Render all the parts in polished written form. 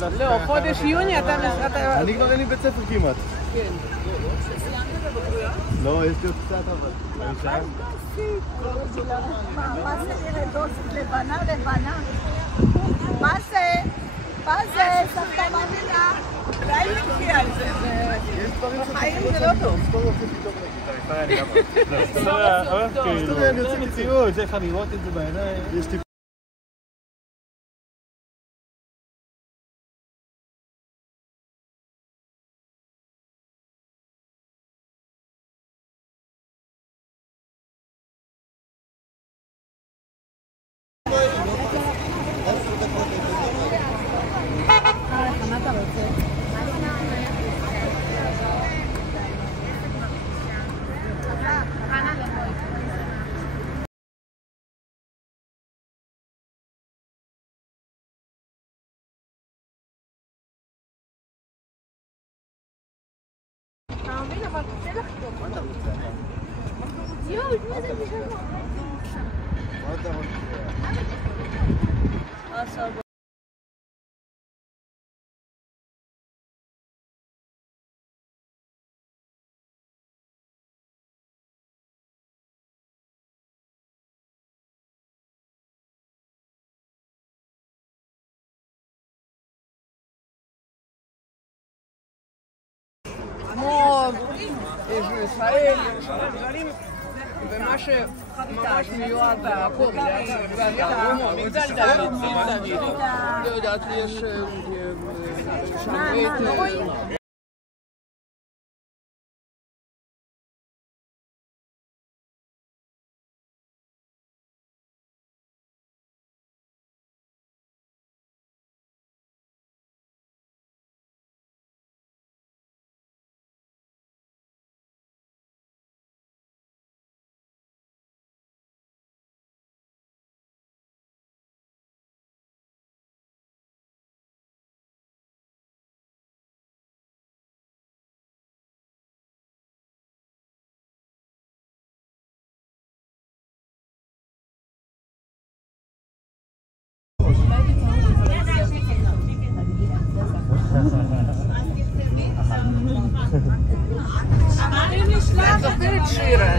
לא, חודש יוני אתה... אני כבר אין לי בית ספר כמעט. כן. לא, יש לי עוד קצת אבל. מה זה נראה דוסית לבנה? מה זה? סבתא מבינה? אולי נקי על זה. בחיים זה לא טוב. היסטוריה אני יוצא מציאות, יש לך לראות את זה בעיניים. אבל תצא לחתום. מה אתה רוצה? יואו, מה זה בשביל מה אתה רוצה? כמו ישראל, דברים, ומה שממש מיועד הקורי, מגדל דוד, לא יודעת, יש שם זוכרת שירה.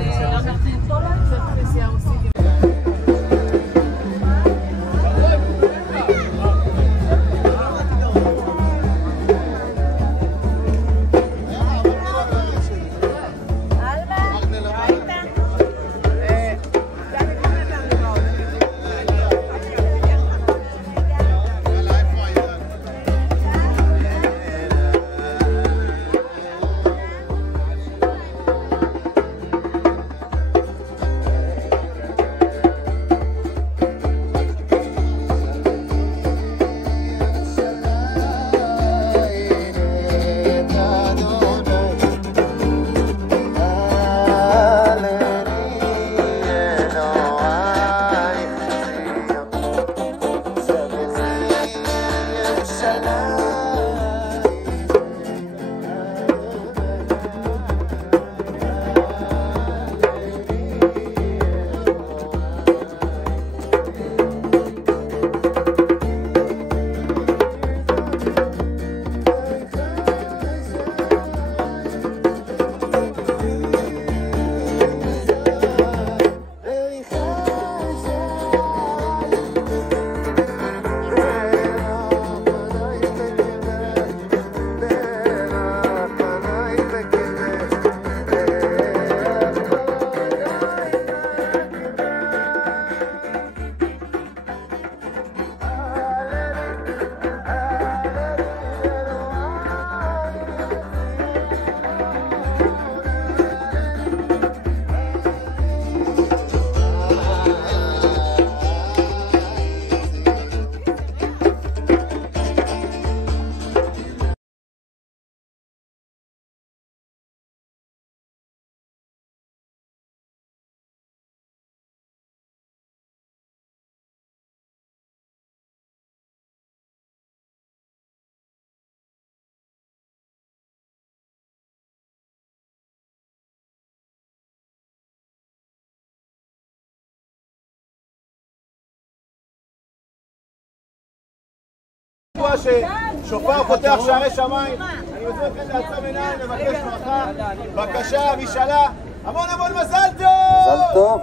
ש... שופר פותח שערי שמיים. אני מזמין אתכם לעצום עיניים, לבקש ברכה. בבקשה, משאלה. המון המון מזל טוב! מזל טוב.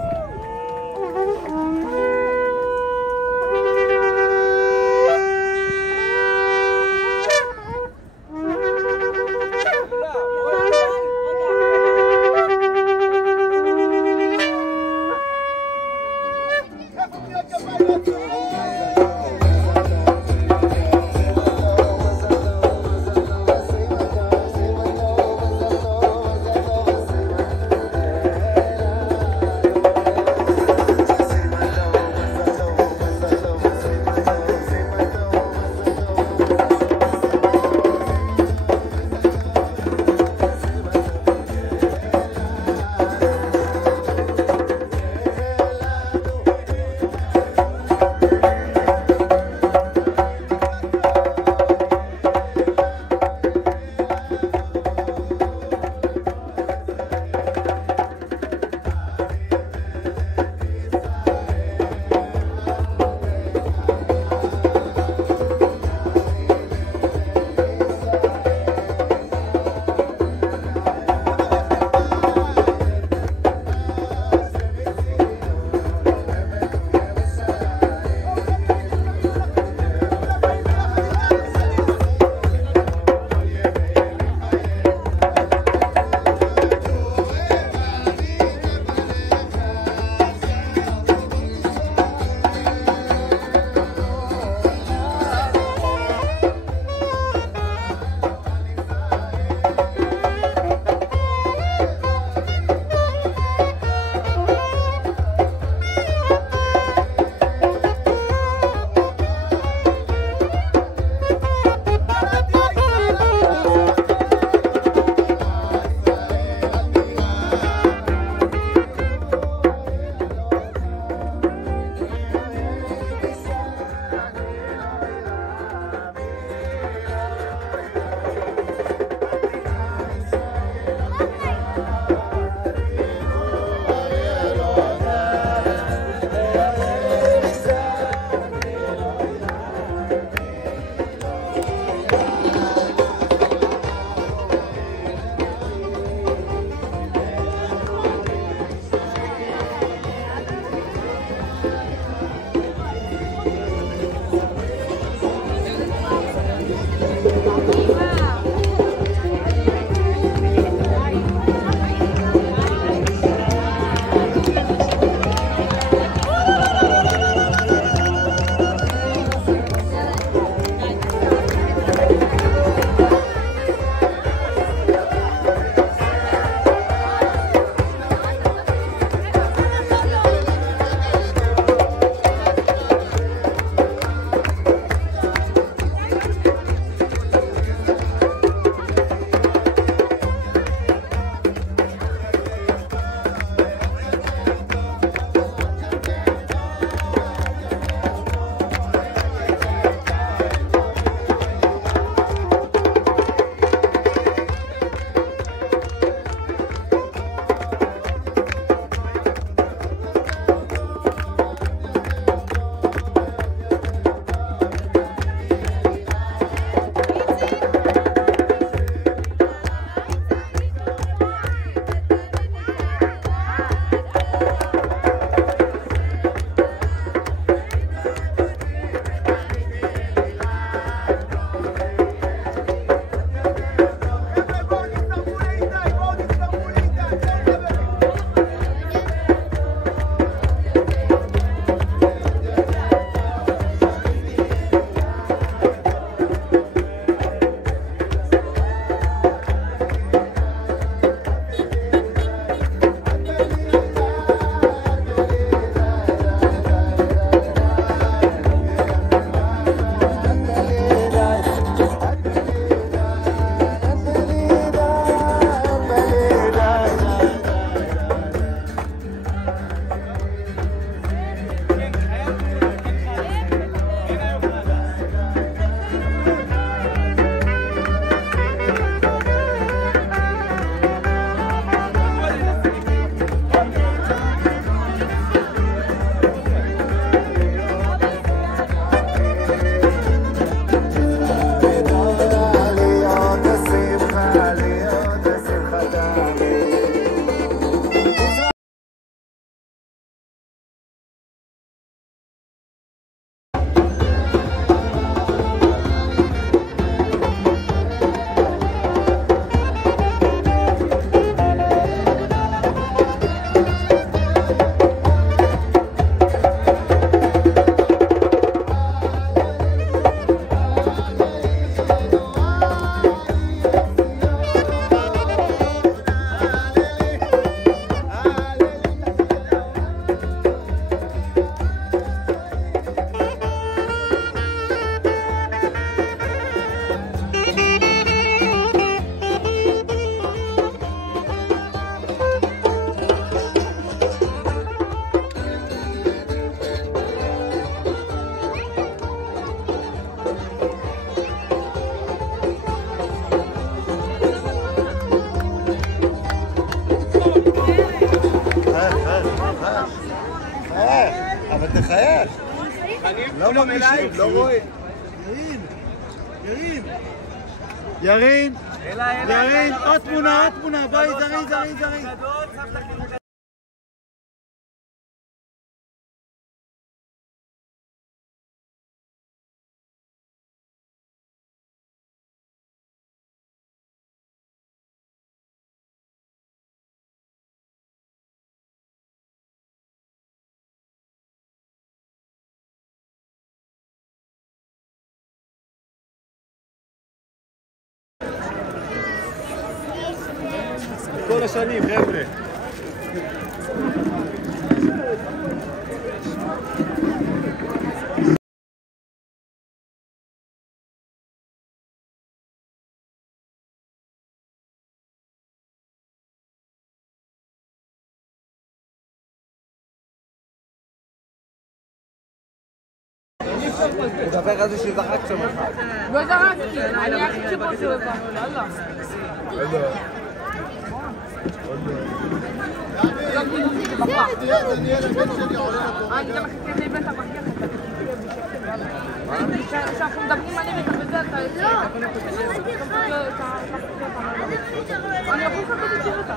תחייך. לא מרגישים, לא רואים. ירין, עוד תמונה, בואי, זריז. כל השנים, חבר'ה. תדבר על זה שזרק שם לך. לא זרקתי, אני הכי שבוצעו אותה. כשאנחנו מדברים על אמת וזה אתה יוצא. אני יכול לקבל את זה אותה.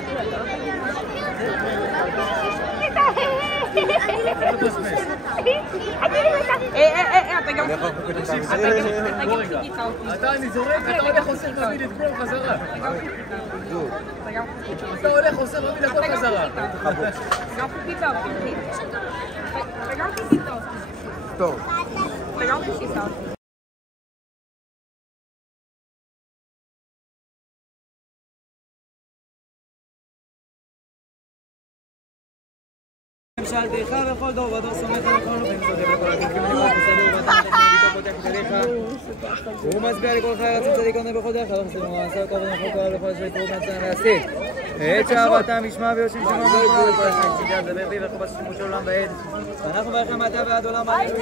אתה גם חיכית אותי. אתה אני זורק, אתה הולך עושה תמיד את כל חזרה. אתה הולך עושה תמיד את כל חזרה. גם חיכית אותי. וגם חיכית אותי. טוב. וגם חיכית אותי. שאלתך בכל דור ודור סומך על כל נובעים צודק לכל התקרים ולכל בסדר ואתה נתן פותח כליך הוא מצביע לכל חי רצים צדיק עונה בכל דרך לא חסר הוא עשה כל ונכון כל לכל שוי פרו מצלם להשיג את שעבתם ישמע ויושבים שמם ולכל לכל השם שידע דבר בי וחובה ששימוש עולם בעד ואנחנו ברך המעטה ועד עולם העד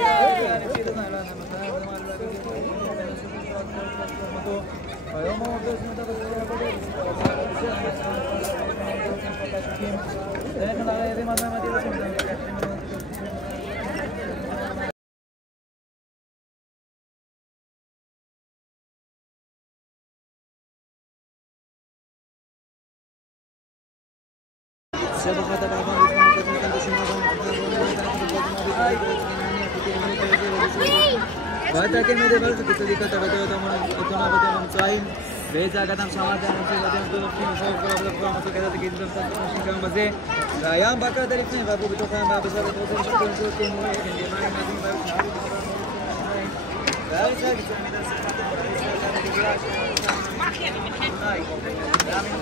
היום הוא עובד שמתה בסדר הבודד דרך על הרעבים עד ממתי לשם שבחת בעבר לפני מתקנים את השמות ואתה כן מדבר לך כצדיק אתה ותראה את עונה ותראה במצרים ואת זעקתם שמעת אנשים ואתם שדו נופשים ושאו כל עבודה כבר מסוק ידעת גידו דמסת אנשים כיום בזה והים בקרת לפני ועברו בתוך הים והבשר ואת רוצה לשקול נשות כמורה כן גרמנים נזים והיו שנערו והארץ רק יצור מידה ספרת ישראל כאן לגבלה מה אחי אני מכן? ואמינו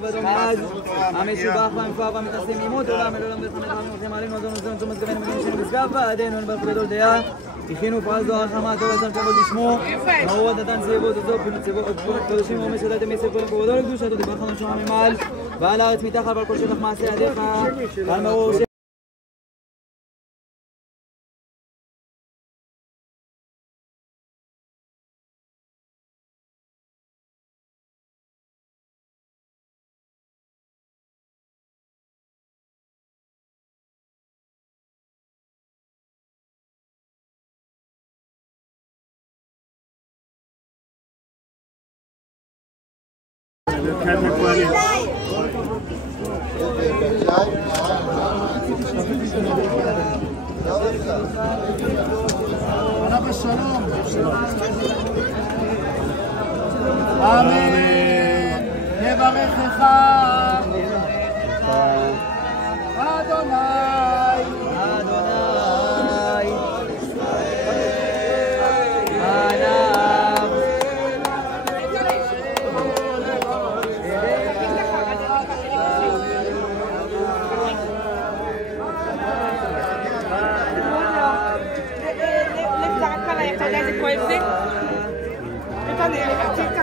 בעדו אז המשובח והמפואר והמתעשה מימות עולם אלוהים דרך המלך המלכים עלינו עזון עזון צום מתכוון מגנים שנו בסגב בעדינו אין ברך גדול דעה הכינו פרס זוהר החמה הטוב עצם כבוד לשמו מרות נתן צבאות וזו קדושים ועומס שדלתם יסף פרם כבודו לקדושתו דיברך לנו שמה ממעל ועל הארץ מתחת ועל כל שטח מעשה ידיך ועל מרור עליו השלום. אמן. יברכך אדוני. אתה יודע איזה כואב זה?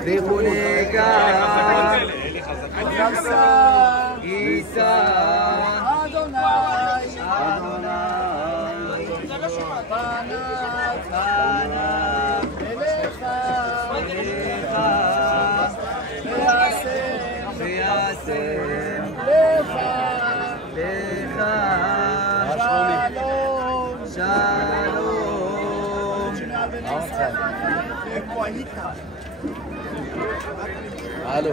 וכולך יישא אדוני פניו אליך וישם לך שלום. איפה היית? הלו.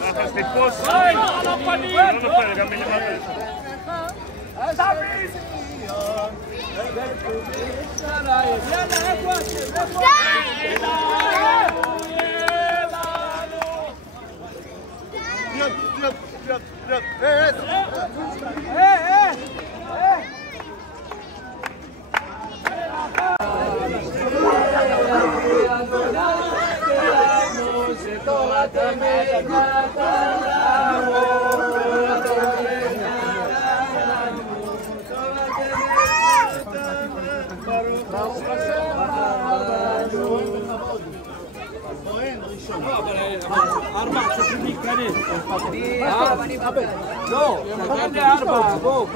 לחץ לתפוס, לא נופל, גם מלמטה. ארבע צריכים להיכנס. לא, תקן לארבע, בוא.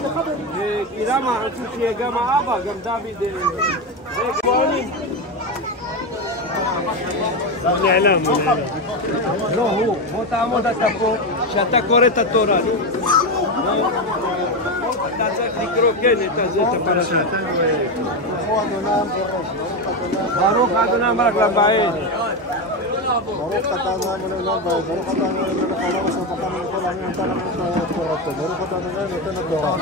כי למה רצו שיהיה גם האבא, גם דוד. נעלם. לא, הוא. בוא תעמוד אתה פה, שאתה קורא את התורה. אתה צריך לקרוא כן את הפרשה. ברוך אדונם רק לבעד. ברוך אתה אדוני אלוהינו לעולם ועד, ברוך אתה אדוני אלוהינו לעולם אשר בחרנו מכל העמים ונתן לנו את תורתו, ברוך אתה אדוני נותן התורה.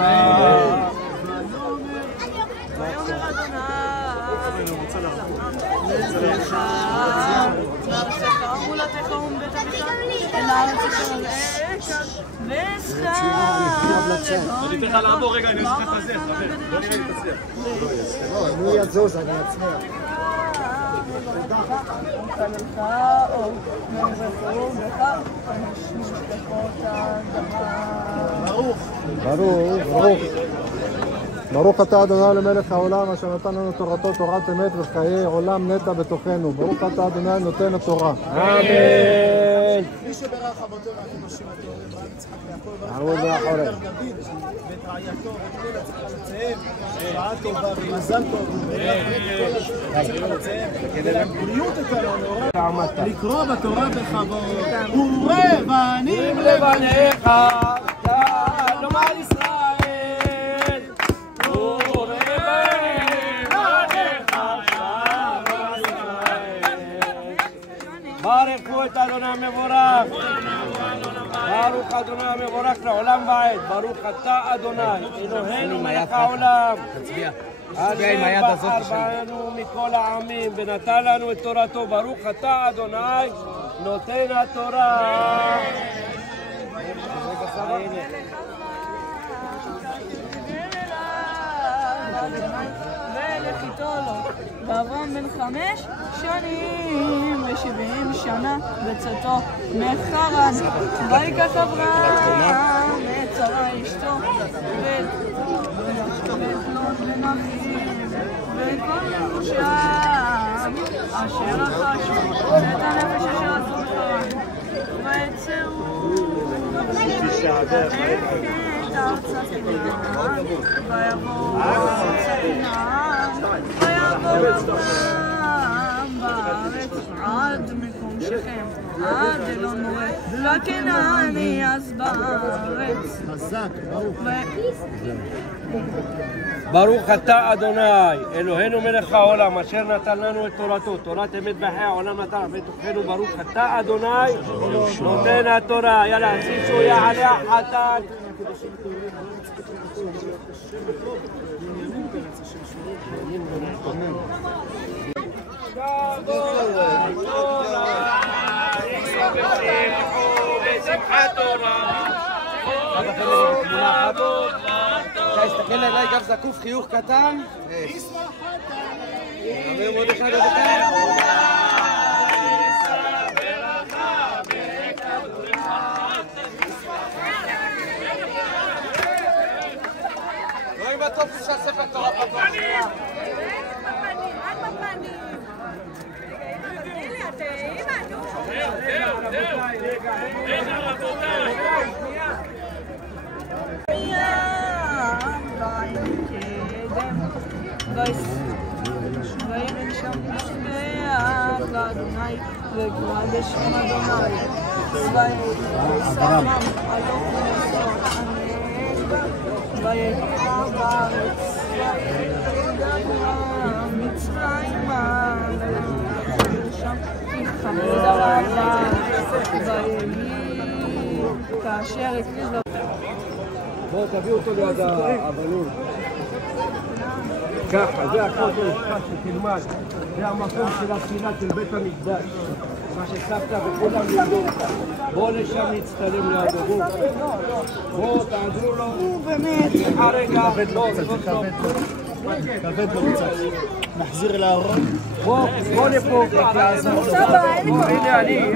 אני אתן לך לעבור רגע, אני אעשה לך זה, לא נראה לי תצליח. אני יזוז, אני אצליח. ברוך אתה אדוני למלך העולם אשר נתן לנו תורתו תורת אמת וחיי עולם נטע בתוכנו. ברוך אתה אדוני נותן התורה. אמן. מי שברך אבותינו האחים הטהורים אברהם יצחק ויעקב ערוד מאחורי דוד ואת רעייתו ואת כל הצאצאיהם רעה טובה ומזל טוב בריאות איתנו לקרוא בתורה בכבוד ורבנים לבניך לומר ישראל ברכו את אדוני המבורך, ברוך אדוני המבורך לעולם ועד, ברוך אתה אדוני אלוהינו מלך העולם אשר בחר בנו מכל העמים ונתן לנו את תורתו. ברוך אתה אדוני נותן התורה. ולכיתו לו ואברהם בן 5 שנים ו70 שנה בצאתו מחרן. ויקח אברהם את שרה אשתו ואת לוט בן אחיו ואת כל ירושם אשר רכשו את הנפש אשר עשו בחרן ויצאו את ארצה כנען ויבואו ארצה כנען ויבואו בארץ עד מקום נשיכם עד אלון מורה וכנעני אז בארץ. חזק, ברוך. ברוך אתה אדוני, אלוהינו מלך העולם, אשר נתן לנו את תורתו, תורת אמת בחיי העולם נתן בתוכנו, ברוך אתה אדוני, נותן התורה. יאללה, עשישו יעלה החתן. אתה הסתכל עליי גב זקוף חיוך קטן. אומר מאוד אחד הדקה. רואים בטופס של ספר תורה פתוח. וירן שם מזבח לאדוני וקרא בשם אדוני וישמם הלוך ונסות הנגע ויקרא בארץ ויגדלה מצרימה ושם יכבד עליו ויהי כאשר הקריב לו. בואו תביאו אותו ליד האבנים. ככה, זה הכל שנשכח שתלמד. זה המקום של התפילה של בית המקדש. מה שסבתא וכולם לידו. בואו לשם נצטלם לידו. בואו תעזרו לו. הוא באמת. סליחה רגע. כבד לו קצת. נחזיר אל הארון. בואו לפה. הנה אני,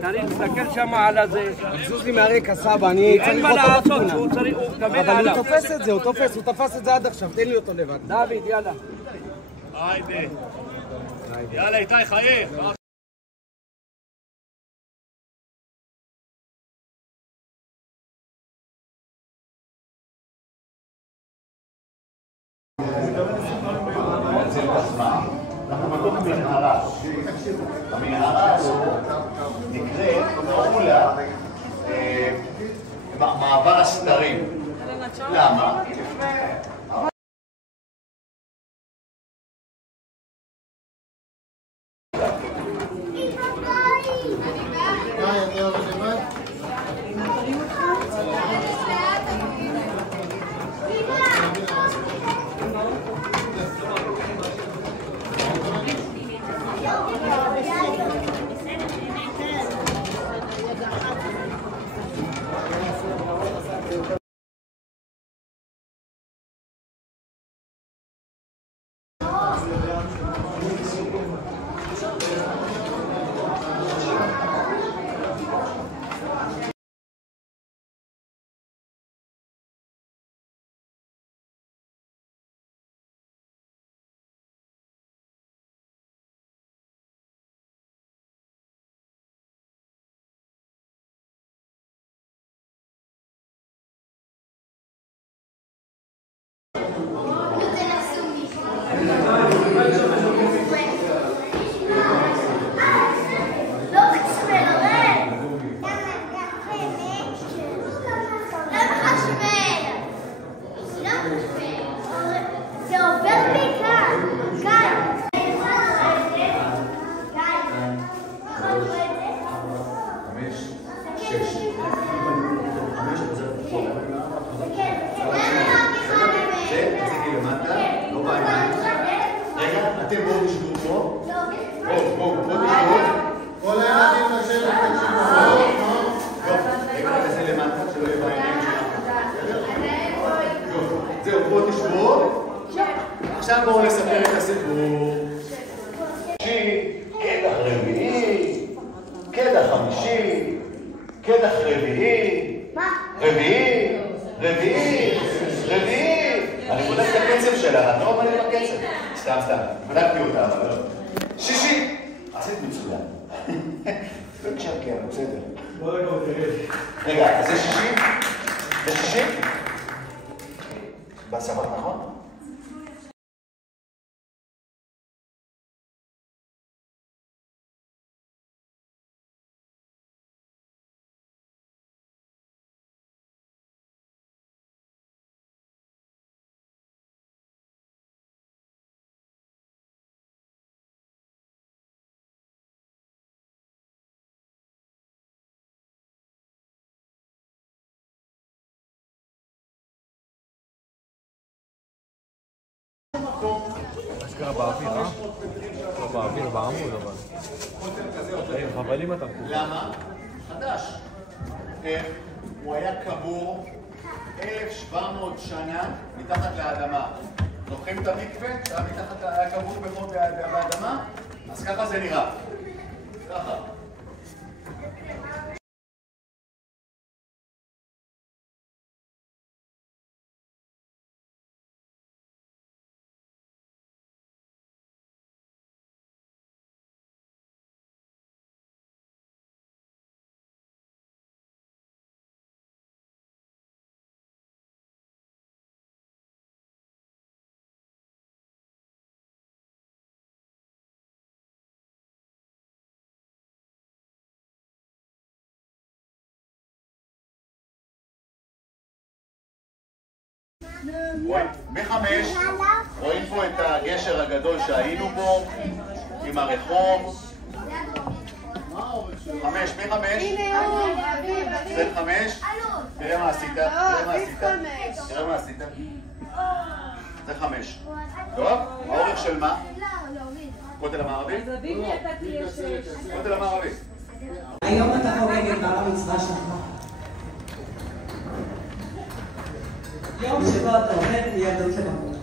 תריך, תסתכל שם על הזה. זוז לי מהרקע סבא, אני צריך אין מה לעשות, הוא כבד עליו. אבל הוא תופס את זה, הוא תפס את זה עד עכשיו, תן לי אותו לבד. דוד, יאללה. היידה. יאללה, איתי, חייך. אנחנו בתוך מנהרה. המנהרה הזו נקראת, קראו לה מעבר הסתרים. למה? אתם בואו תשבו פה. בואו תשבו. כל הילדים לשבת תקשיבו. רגע, תעשה למטה, שלא יהיה בעיניים. זהו, בואו תשבו. עכשיו בואו נספר את הסיפור. קדח רביעי, קדח חמישי, קדח רביעי. מה? רביעי. אני בודק את הקצב שלה, את לא אומרת את הקצב. סתם, בדקתי אותה, אבל לא. שישי! עשית מצוין. לא משקר, בסדר. רגע, זה שישי? זה שישי? בסבבה, נכון? נקרא באוויר, אה? לא באוויר, בעמוד, אבל. חבלים אתה חושב. למה? חדש. הוא היה קבור 1,700 שנה מתחת לאדמה. זוכרים את המקווה שהיה מתחת, היה קבור בחום באדמה? אז ככה זה נראה. ככה. מחמש רואים פה את הגשר הגדול שהיינו בו עם הרחוב. מחמש זה 5. תראה מה עשית, תראה מה עשית. זה 5. טוב, האורך של מה? כותל המערבי? כותל המערבי. היום אתה חוגג את בר המצווה שלך. יום שבו אתה עובד מילדות לממות.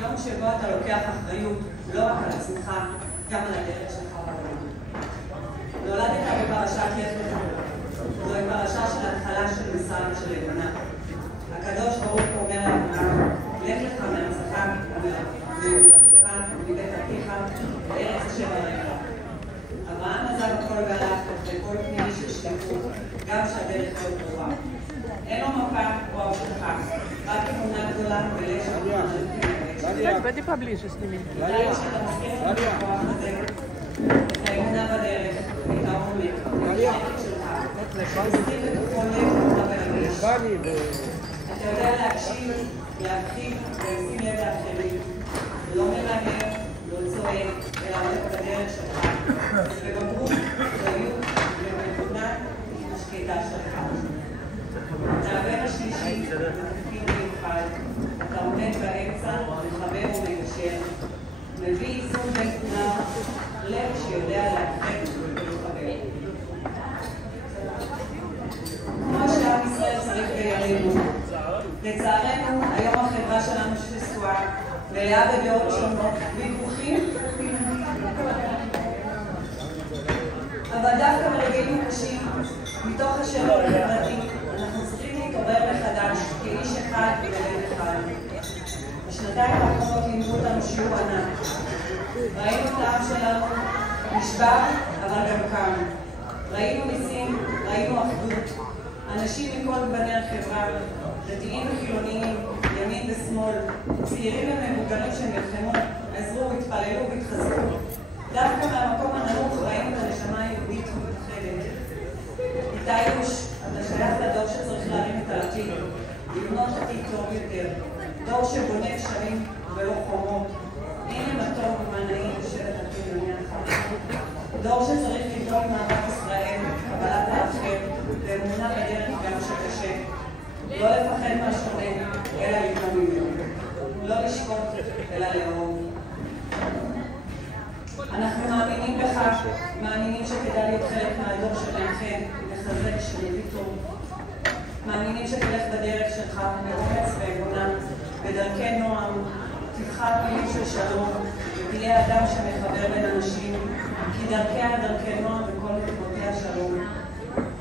יום שבו אתה לוקח אחריות לא רק על עצמך, גם על הדרך שלך בעולם. נולדת בפרשת לך לך. זוהי פרשה של התחלה של מסע של לבנה. הקדוש ברוך הוא אומר לאברהם, לך לך מארצך מבית אביך לארץ אשר אראך. אברהם עזב הכל והלך וכל פנימי של שליחות, גם שהדרך לא ברורה. אין לו מפה או הבטחה, רק אמונה גדולה ולב של Vedi Publish, סתימי. האמונה בדרך, את העומק, את השקט שלך, להסכים בתוכו לב ולהרגיש. אתה יודע להקשיב, להבחין ולשים לב לאחרים. לא ממהר, לא צועק, אלא הולך בדרך שלך. ובגרות, אחריות ובאמונה השקטה שלך. אתה עובד השלישי, בתפקיד מיוחד, אתה עומד באמצע, מחבר ומגשר, מביא איזון בין כולם, לב שיודע לאחד ולחבר. כמו שעם ישראל צריך בימינו. לצערנו, היום החברה שלנו שסועה, מלאה בדעות שונות, ויכוחים, אבל דווקא ברגעים קשים, מתוך השאלות החברתי, אנחנו צריכים להתעורר מחדש כאיש אחד ובלב אחד. בשנתיים האחרונות לימדו אותנו שיעור ענק. ראינו את העם שלנו נשבר, אבל גם קם. ראינו ניסים, ראינו אחדות. אנשים מכל גווני החברה, דתיים וחילוניים, ימין ושמאל, צעירים ומבוגרים שנלחמו, עזרו, התפללו והתחזקו. דווקא מהמקום הנמוך ראינו את הנשמה היהודית ומתאחדת. איתיוש, אתה שייך לדור שצריך להרים את העתיד, לבנות עתיד טוב יותר, דור שבונה קשרים ולא חומות. הנה מה טוב ומה נעים בשבט החילוני האחר. דור שצריך לבדוק מאבק ישראל, קבלת האחר, ואמונה בדרך גם שקשה. לא לפחד מהשונה, אלא לבנות ממנו. לא לשקוט, אלא לאהוב. אנחנו מאמינים בכך, מאמינים שכדאי להיות חלק מהדור שלכם, לחזק שמביא טוב. מאמינים שתלך בדרך שלך, באומץ ואמונה, בדרכי נועם, תבחר מילים של שלום, ותהיה אדם שמחבר בין אנשים, כי דרכיה דרכי נועם וכל נקודותיה שלום.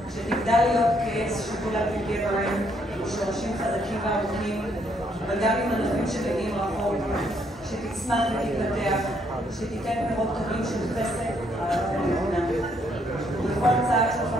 שתגדל להיות כעץ שגול על פלגי בהם, ושורשים חזקים ועמוקים, וגם עם ענפים שמגיעים רחוק, שתצמח ותתפתח, שתיתן פירות טובים של חסד, אהבה ואמונה. ובכל צעד שלך